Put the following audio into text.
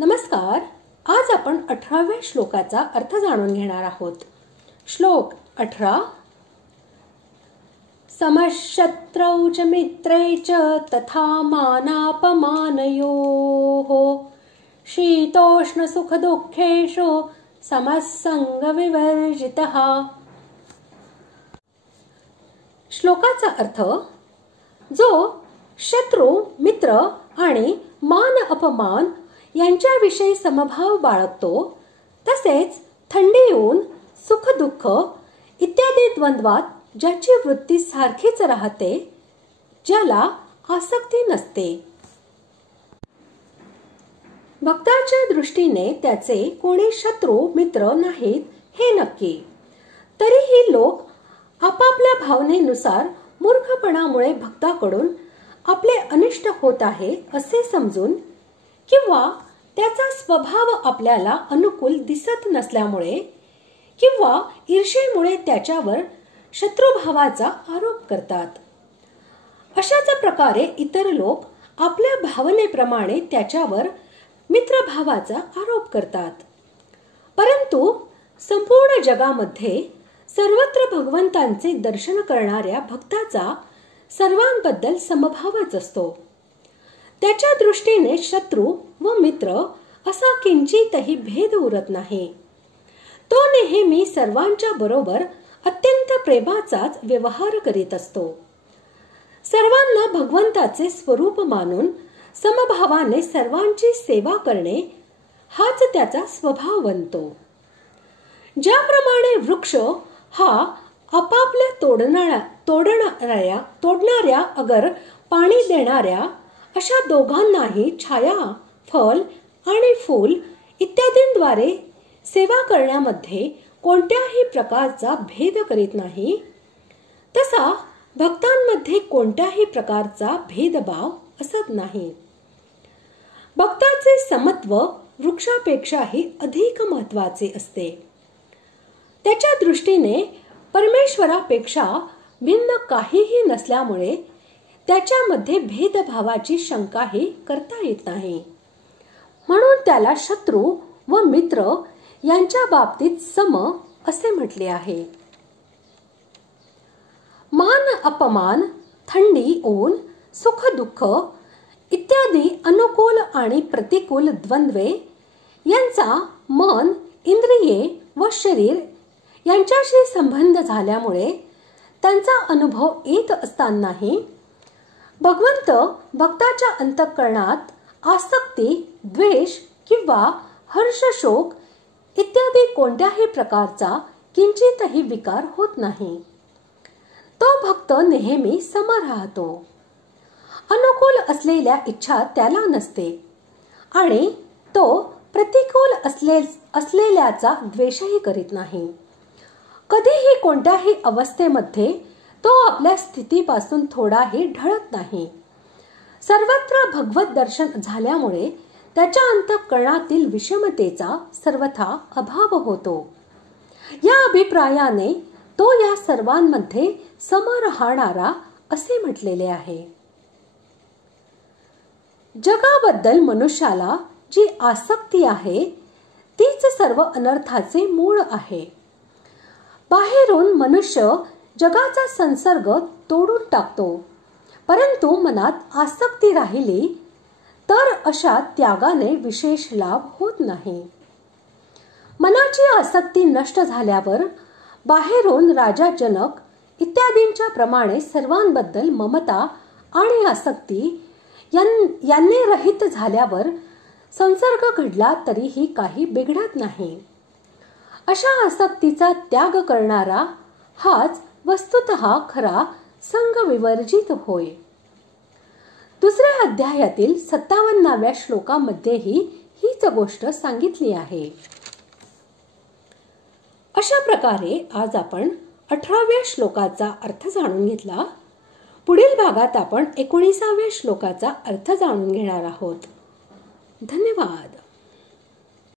नमस्कार. आज आपण 18व्या श्लोकाचा अर्थ जाणून घेणार आहोत. श्लोक 18. समशत्रौ च मित्रे च तथा मानापमानयोः शीतोष्ण सुख दुःखेषु समसंग विवर्जितः. श्लोकाचा अर्थ, जो शत्रू, मित्र आणि मान अपमान यांच्याविषयी समभाव बाळगतो, तसेच थंडी येऊन सुख दुःख इत्यादी द्वंद्वात ज्याची वृत्ती सारखीच राहते, ज्याला आसक्ती नसते. भक्ताच्या दृष्टीने त्याचे कोणी शत्रू मित्र नाहीत हे नक्की. तरीही लोक आपापल्या भावनेनुसार मूर्खपणामुळे भक्ताकडून आपले अनिष्ट होत आहे असे समजून किंवा त्याचा स्वभाव आपल्याला अनुकूल दिसत नसल्यामुळे किंवा ईर्षेमुळे त्याच्यावर शत्रुभावाचा आरोप करतात. अशाच प्रकारे इतर लोक आपल्या भावनेप्रमाणे त्याच्यावर मित्रभावाचा आरोप करतात. परंतु संपूर्ण जगामध्ये सर्वत्र भगवंतांचे दर्शन करणाऱ्या भक्ताचा सर्वांबद्दल समभावच असतो. त्याच्या दृष्टीने शत्रू व मित्र असा किंचितही भेद उरत नाही. तो नेहमी सर्वांच्या बरोबर अत्यंत प्रेमाचाच व्यवहार करीत असतो. सर्वांना भगवंताचे स्वरूप मानून समभावाने सर्वांची सेवा करणे हाच त्याचा स्वभाव बनतो. ज्याप्रमाणे वृक्ष हा आपापल्या तोडणाऱ्या अगर पाणी देणाऱ्या अशा दोघांनाही छाया, फल आणि फूल इत्यादींद्वारे सेवा करण्यामध्ये कोणत्याही प्रकारचा भेद करीत नाही, तसा भक्तांमध्ये कोणत्याही प्रकारचा भेदभाव असत नाही. भक्ताचे समत्व वृक्षापेक्षाही अधिक महत्त्वाचे असते. त्याच्या दृष्टीने परमेश्वरापेक्षा भिन्न काहीही नसल्यामुळे त्याच्यामध्ये भेदभावाची शंकाही करता येत नाही. म्हणून त्याला शत्रू व मित्र यांच्या बाबतीत सम असे म्हटले आहे. मान अपमान, थंडी ऊन, सुख दुःख इत्यादी अनुकूल आणि प्रतिकूल द्वंद्वे यांचा मन, इंद्रिये व शरीर यांच्याशी संबंध झाल्यामुळे त्यांचा अनुभव येत असतानाही भगवंत भक्ताच्या अंतःकरणात आसक्ती, द्वेष किंवा हर्ष, शोक इत्यादी कोणत्याही प्रकारचा किंचितही विकार होत नाही. तो भक्त नेहमी सम राहतो. अनुकूल असलेल्या इच्छा त्याला नसते आणि तो प्रतिकूल असलेल्याचा द्वेषही करीत नाही. कधीही कोणत्याही अवस्थेमध्ये तो आपल्या स्थितीपासून थोडाही ढळत नाही. सर्वत्र भगवत दर्शन झाल्यामुळे त्याच्या अंतःकरणातील विषमतेचा सर्वथा अभाव होतो. या अभिप्रायाने तो या सर्वांमध्ये सम राहणारा असे म्हटलेले आहे. जगाबद्दल मनुष्याला जी आसक्ती आहे तीच सर्व अनर्थाचे मूळ आहे. बाहेरून मनुष्य जगाचा संसर्ग तोडून टाकतो, परंतु मनात आसक्ती राहिली तर अशा त्यागाने विशेष लाभ होत नाही. मनाची आसक्ती नष्ट झाल्यावर बाहेरून राजा जनक इत्यादींच्या प्रमाणे सर्वांबद्दल ममता आणि आसक्ती यांनी रहित झाल्यावर संसर्ग घडला तरीही काही बिघडत नाही. अशा आसक्तीचा त्याग करणारा हाच वस्तुतः खरा संग विवर्जित होय. दुसऱ्या अध्यायातील 57व्या श्लोकामध्येही हीच गोष्ट सांगितली आहे. अशा प्रकारे आज आपण 18व्या श्लोकाचा अर्थ जाणून घेतला. पुढील भागात आपण 19व्या श्लोकाचा अर्थ जाणून घेणार आहोत. धन्यवाद.